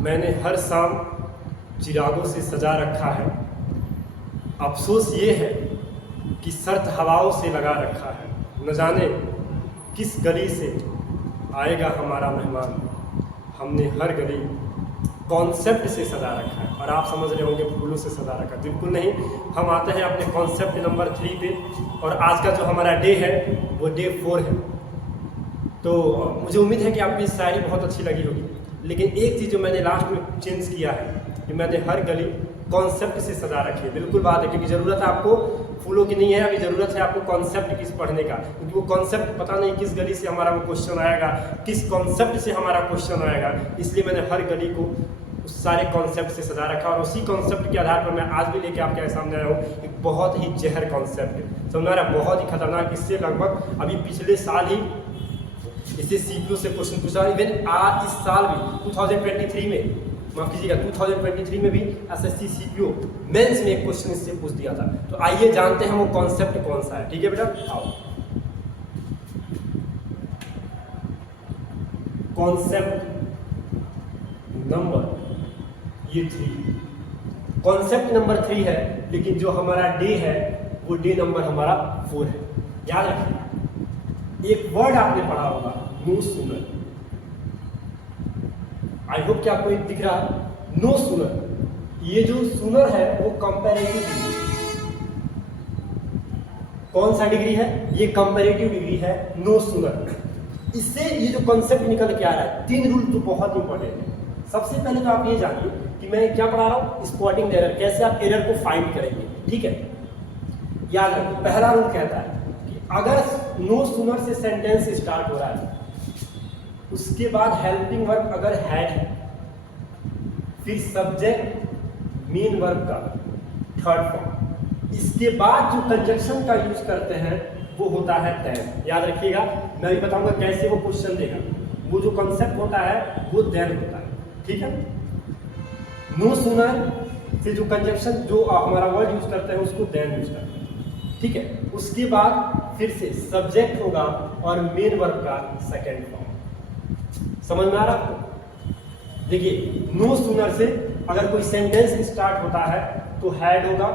मैंने हर शाम चिरागों से सजा रखा है। अफसोस ये है कि सर्द हवाओं से लगा रखा है। न जाने किस गली से आएगा हमारा मेहमान। हमने हर गली कॉन्सेप्ट से सजा रखा है। और आप समझ रहे होंगे फूलों से सजा रखा है। बिल्कुल नहीं, हम आते हैं अपने कॉन्सेप्ट नंबर 3 पे। और आज का जो हमारा डे है वो डे 4 है। तो मुझे उम्मीद है कि आपकी शायरी बहुत अच्छी लगी होगी। लेकिन एक चीज़ जो मैंने लास्ट में चेंज किया है कि मैंने हर गली कॉन्सेप्ट से सजा रखी है। बिल्कुल बात है, क्योंकि ज़रूरत है आपको फूलों की नहीं है, अभी ज़रूरत है आपको कॉन्सेप्ट किस पढ़ने का। क्योंकि वो कॉन्सेप्ट पता नहीं किस गली से हमारा वो क्वेश्चन आएगा, किस कॉन्सेप्ट से हमारा क्वेश्चन आएगा। इसलिए मैंने हर गली को उस सारे कॉन्सेप्ट से सजा रखा। और उसी कॉन्सेप्ट के आधार पर मैं आज भी लेके आपके सामने आया हूँ। एक बहुत ही जहर कॉन्सेप्ट, समझ रहा है, बहुत ही खतरनाक। इससे लगभग अभी पिछले साल ही इससे सीपीयू से क्वेश्चन पूछा। इवन इस साल भी 2023 में, माफ कीजिएगा 2023 में भी एसएससी सीपीयू मेंस में एक क्वेश्चन इससे पूछ दिया था। तो आइए जानते हैं वो कॉन्सेप्ट कौन सा है। ठीक है बेटा, आओ। कॉन्सेप्ट नंबर ये 3, कॉन्सेप्ट नंबर 3 है। लेकिन जो हमारा डे है वो डे नंबर हमारा 4 है। याद रखिए, एक वर्ड आपने पढ़ा होगा, नो सूनर। आई होप कि आपको दिख रहा है, नो सूनर। ये जो सूनर है वो कंपैरेटिव डिग्री, कौन सा डिग्री है? ये कंपैरेटिव डिग्री है, नो सूनर। इससे ये जो कॉन्सेप्ट निकल के आ रहा है, 3 रूल तो बहुत इंपॉर्टेंट है। सबसे पहले तो आप ये जानिए कि मैं क्या पढ़ा रहा हूं, स्पॉटिंग एरर, कैसे आप एरर को फाइंड करेंगे। ठीक है, याद रखिए, पहला रूल कहता है कि अगर नो सूनर से सेंटेंस स्टार्ट हो रहा है, उसके बाद हेल्पिंग वर्ब अगर हैड है, फिर सब्जेक्ट मेन वर्ब का थर्ड फॉर्म, इसके बाद जो कंजक्शन का यूज करते हैं वो होता है देन। याद रखिएगा, मैं भी बताऊंगा कैसे वो क्वेश्चन देगा। वो जो कंसेप्ट होता है वो देन होता है। ठीक है, नो सूनर से जो कंजक्शन जो हमारा वर्ड यूज करते हैं उसको देन यूज करते हैं। ठीक है, उसके बाद फिर से सब्जेक्ट होगा और मेन वर्ब का सेकेंड फॉर्म। समझ में आ रहा आपको? देखिए, नो सूनर से अगर कोई सेंटेंस स्टार्ट होता है तो हैड होगा,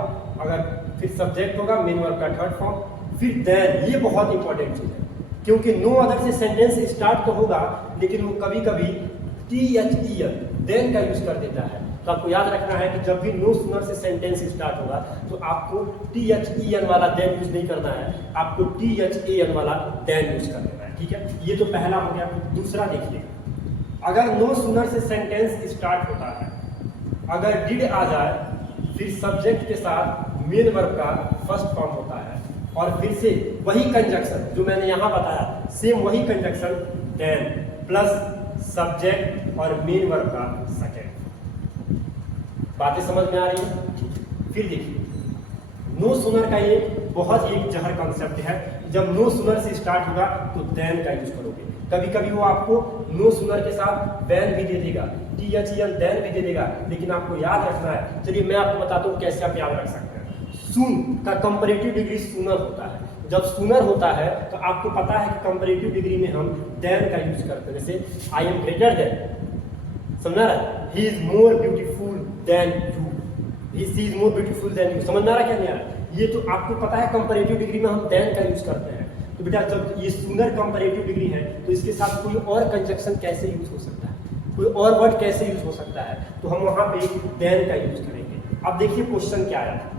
अगर फिर सब्जेक्ट होगा, मेन वर्ब का थर्ड फॉर्म, फिर देन। ये बहुत इंपॉर्टेंट चीज है, क्योंकि नो अदर से सेंटेंस स्टार्ट तो होगा लेकिन वो कभी कभी THEN देन का यूज कर देता है। तो आपको याद रखना है कि जब भी नो सूनर से सेंटेंस स्टार्ट होगा तो आपको THEN वाला देन यूज नहीं करना है, आपको THAN वाला देन यूज कर देना है। ठीक है, ये तो पहला हो गया। दूसरा देखिए, अगर नो सूनर से सेंटेंस स्टार्ट होता है, अगर डिड आ जाए, फिर सब्जेक्ट के साथ मेन वर्ब का फर्स्ट फॉर्म होता है, और फिर से वही कंजक्शन जो मैंने यहां बताया, सेम वही कंजक्शन, देन प्लस सब्जेक्ट और मेन वर्ब का सेकेंड। बातें समझ में आ रही है? फिर देखिए, नो सूनर का ये बहुत ही जहर कॉन्सेप्ट है। जब नो सूनर से स्टार्ट होगा तो देन का यूज करोगे। कभी कभी वो आपको नो सूनर के साथ देन भी दे देगा, THEN देन भी दे देगा, लेकिन आपको याद रखना है। चलिए मैं आपको बताता हूँ कैसे आप याद रख सकते हैं। सून का कंपैरेटिव डिग्री सूनर होता है। जब सूनर होता है तो आपको पता है कि कंपैरेटिव डिग्री में हम देन का यूज करते हैं। जैसे आई एम ग्रेटर देन, समझ रहा है, he is more beautiful then you, he is more beautiful then you. समझ में आ रहा क्या नहीं आ रहा? ये तो आपको पता है कंपैरेटिव डिग्री में हम देन का यूज करते हैं। तो बेटा जब ये सूनर कंपैरेटिव डिग्री है तो इसके साथ कोई और कंजक्शन कैसे यूज हो सकता है, कोई और वर्ड कैसे यूज हो सकता है, तो हम वहां पे देन का यूज करेंगे। अब देखिए क्वेश्चन क्या आया था।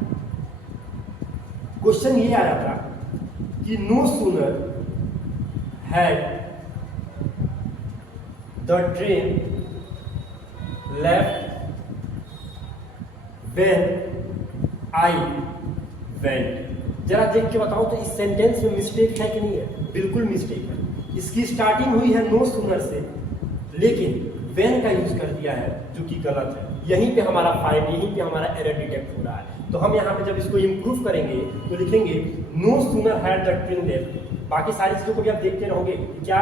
क्वेश्चन ये आया था कि no sooner had the train left when I went. जरा देख के बताओ तो इस सेंटेंस में मिस्टेक है कि नहीं है? बिल्कुल मिस्टेक है। इसकी स्टार्टिंग हुई है नो सूनर से, लेकिन व्हेन का यूज कर दिया है जो कि गलत है। यहीं पे हमारा फाइंड, यहीं पे हमारा एरर डिटेक्ट हो रहा है। तो हम यहाँ पे जब इसको इंप्रूव करेंगे तो लिखेंगे no sooner had the train left. बाकी सारी चीजों को भी आप देखते रहोगे क्या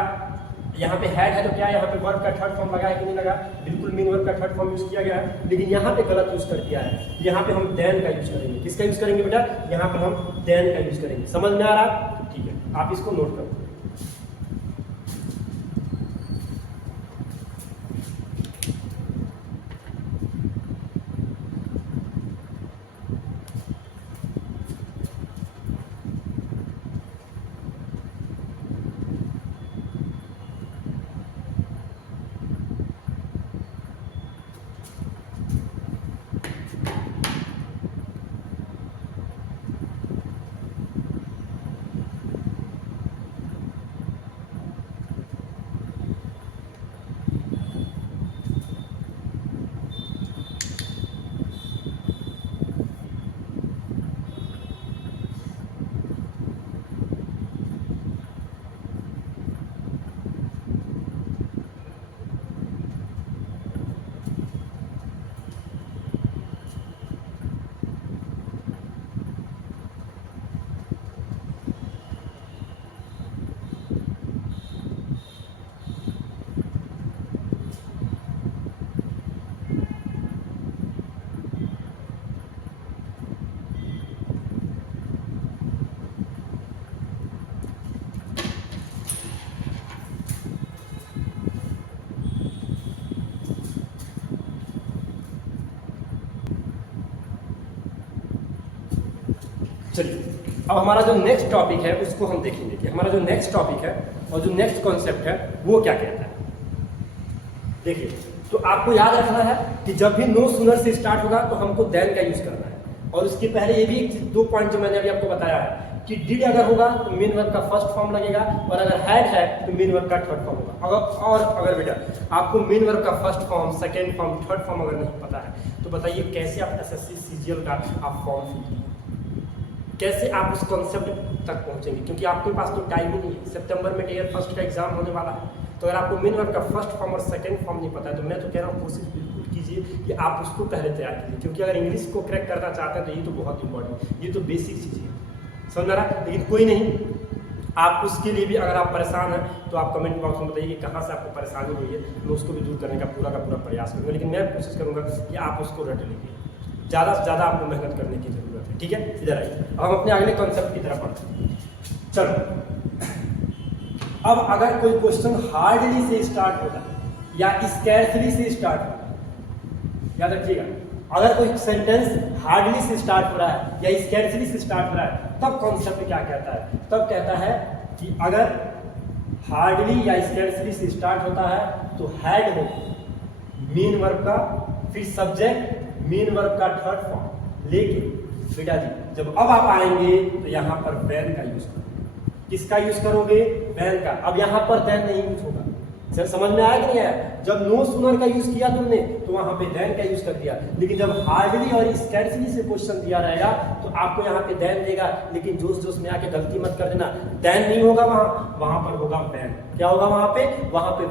यहाँ पे हैड है तो क्या यहाँ पे वर्ब का थर्ड फॉर्म लगा है कि नहीं लगा? बिल्कुल मेन वर्ब का थर्ड फॉर्म यूज किया गया है, लेकिन यहाँ पे गलत यूज कर दिया है। यहाँ पे हम देन का यूज करेंगे। किसका यूज करेंगे बेटा? यहाँ पे हम देन का यूज करेंगे। समझ में आ रहा? ठीक है, आप इसको नोट करो। चलिए अब हमारा जो नेक्स्ट टॉपिक है उसको हम देखेंगे कि हमारा जो नेक्स्ट टॉपिक है और जो नेक्स्ट कॉन्सेप्ट है वो क्या कहता है। देखिए, तो आपको याद रखना है कि जब भी नो सूनर से स्टार्ट होगा तो हमको देन का यूज करना है। और उसके पहले ये भी दो पॉइंट जो मैंने अभी आपको बताया है कि डिड अगर होगा तो मेन वर्ब का फर्स्ट फॉर्म लगेगा, और अगर हैड है तो मेन वर्ब का थर्ड फॉर्म होगा। अगर बेटा आपको मेन वर्ब का first form, second form, third form अगर नहीं पता है तो बताइए कैसे आप एसएससी सीजीएल का आप फॉर्म फिल कीजिए, कैसे आप उस कॉन्सेप्ट तक पहुंचेंगे, क्योंकि आपके पास तो टाइम ही नहीं है। सितंबर में ईयर फर्स्ट का एग्जाम होने वाला है, तो अगर आपको मेन वर्ब का फर्स्ट फॉर्म और सेकंड फॉर्म नहीं पता है तो मैं तो कह रहा हूँ कोशिश बिल्कुल कीजिए कि आप उसको पहले तैयार कीजिए, क्योंकि अगर इंग्लिश को क्रैक करना चाहते हैं तो ये तो बहुत इंपॉर्टेंट, ये तो बेसिक चीज़ है, समझ रहा है। लेकिन कोई नहीं, आप उसके लिए भी अगर आप परेशान हैं तो आप कमेंट बॉक्स में बताइए कि कहाँ से आपको परेशानी हुई है, मैं उसको भी दूर करने का पूरा प्रयास करूँगा। लेकिन मैं कोशिश करूँगा कि आप उसको रट लीजिए, ज़्यादा से ज़्यादा आपको मेहनत करने की जरूरत है, ठीक है। इधर आइए, अब हम अपने अगले कॉन्सेप्ट की तरफ बढ़ते हैं। चलो, अब अगर कोई क्वेश्चन हार्डली से स्टार्ट होता है या स्कैर्सली से स्टार्ट होता है, याद रखिएगा, अगर कोई सेंटेंस हार्डली से स्टार्ट हो रहा है या स्कैर्सली से स्टार्ट हो रहा है तब कॉन्सेप्ट क्या कहता है, तब कहता है कि अगर हार्डली या स्कैर्सली से स्टार्ट होता है तो हैड हो मेन वर्ब का, फिर सब्जेक्ट मेन वर्ब का थर्ड फॉर्म। लेकिन बेटा जी जब अब आप आएंगे तो यहाँ पर वैन का यूज करोगे। किसका यूज करोगे? वैन का। अब यहाँ पर देन नहीं यूज होगा। सर समझ में आया कि नहीं आया? जब नो सूनर का यूज किया तुमने तो वहां पे देन का यूज कर दिया, लेकिन जब हार्डली और स्कैर्सली से क्वेश्चन दिया रहेगा तो आपको यहाँ पे देन देगा, लेकिन जोश जोश में आके गलती मत कर देना, देन नहीं होगा वहां पर होगा वैन। क्या होगा वहां पे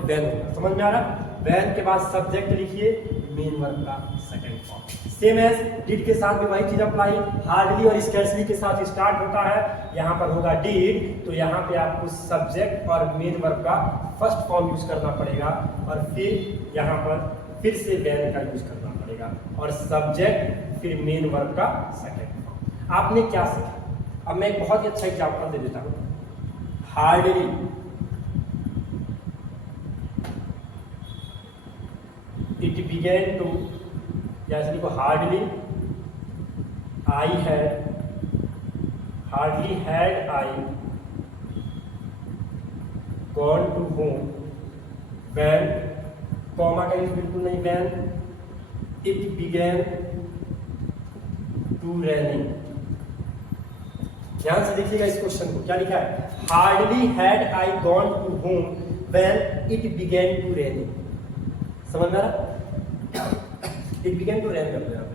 वैन होगा। समझ में आ रहा? वैन के बाद सब्जेक्ट लिखिए मेन वर्ब का second form. Same as did के साथ भी वही चीज अप्लाई, हार्डली और स्कैर्सली के साथ स्टार्ट होता है, यहाँ पर होगा डिड, तो यहाँ पे आपको सब्जेक्ट और मेन वर्ब का फर्स्ट फॉर्म यूज करना पड़ेगा, और फिर यहाँ पर फिर से वैन का यूज करना पड़ेगा, और सब्जेक्ट फिर मेन वर्ब का सेकंड फॉर्म। आपने क्या सीखा? अब मैं एक बहुत ही अच्छा एग्जाम्पल दे देता हूँ। हार्डली it began to, या इसलिए को hardly had I gone to home when, comma का यूज बिल्कुल नहीं, when it began to raining। ध्यान से देखिएगा इस क्वेश्चन को, क्या लिखा है? Hardly had I gone to home when it began to raining। समझ में आ रहा? It began to rain कर दो यहाँ पे।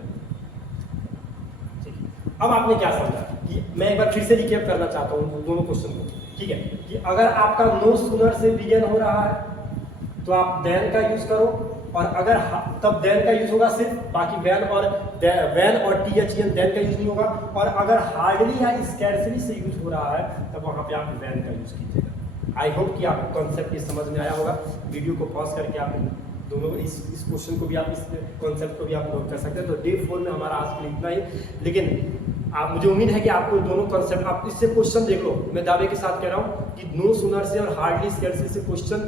ठीक है, अब आपने क्या समझा कि मैं एक बार फिर से रिकैप करना चाहता हूँ दोनों क्वेश्चन को, ठीक है, कि अगर आपका नो सूनर से बिगेन हो रहा है तो आप देन का यूज करो, और अगर तब देन का यूज होगा सिर्फ, बाकी वैन और THEN देन का यूज नहीं होगा, और अगर हार्डली या स्कैर्सली से यूज हो रहा है तब वहां पे आप वैन का यूज कीजिएगा। आई होप कि आपको कॉन्सेप्ट ये समझ में आया होगा। वीडियो को पॉज करके आप दोनों इस क्वेश्चन को भी आप, इस कॉन्सेप्ट को भी आप नोट कर सकते हैं। तो डे 4 में हमारा आज के लिए इतना ही, लेकिन आप, मुझे उम्मीद है कि आपको दोनों कॉन्सेप्ट, आप इससे क्वेश्चन देख लो, मैं दावे के साथ कह रहा हूँ कि नो सूनर से और हार्डली स्कैर्सली से क्वेश्चन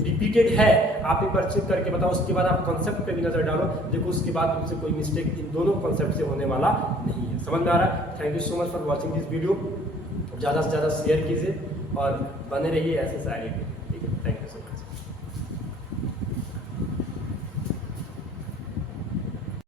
रिपीटेड है, आप एक बार चेक करके बताओ, उसके बाद आप कॉन्सेप्ट पे भी नजर डालो, देखो उसके बाद तुमसे कोई मिस्टेक इन दोनों कॉन्सेप्ट से होने वाला नहीं है। समझ में आ रहा है? Thank you so much for watching this video. ज़्यादा से ज़्यादा शेयर कीजिए और बने रहिए ऐसे साइड। ठीक है, थैंक यू।